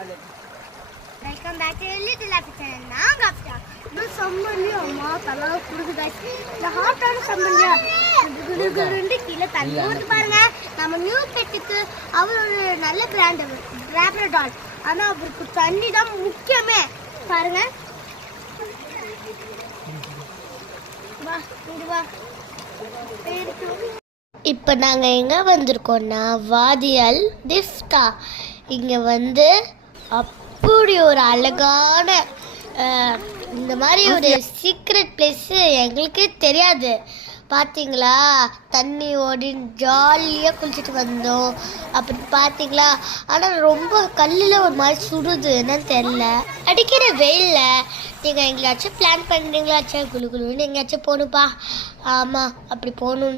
Welcome back to little happy channel. நான் காப்டா. இந்த சம்மர்லி அம்மா தலை குடுக்கு गाइस. இந்த ஹாட்டான சம்மர்லியா குடுகுடுன்னு கீழ தண்ணி ஊத்து பாருங்க. நம்ம நியூ பெட்டுக்கு அவர் ஒரு நல்ல பிராண்ட் லேப்ரடார். ஆனா அவருக்கு தண்ணி தான் முக்கியமே. பாருங்க. வா இங்க வா. இப்போ நாங்கள் எங்கே வந்திருக்கோம்னா வாதியால் டிஃப்டா. இங்கே வந்து அப்படி ஒரு அழகான இந்த மாதிரி ஒரு சீக்ரெட் பிளேஸு எங்களுக்கு தெரியாது. பார்த்தீங்களா, தண்ணி ஓடி ஜாலியாக குளிச்சுட்டு வந்தோம். அப்படி பார்த்தீங்களா, ஆனால் ரொம்ப கல்லில் ஒரு மாதிரி சுடுது, என்னன்னு தெரில. அடிக்கிற வெயிலில் நீங்கள் எங்கேயாச்சும் பிளான் பண்ணுறீங்களாச்சும் குளு குளுன்னு எங்கேயாச்சும் போகணுப்பா. ஆமாம், அப்படி போகணும்.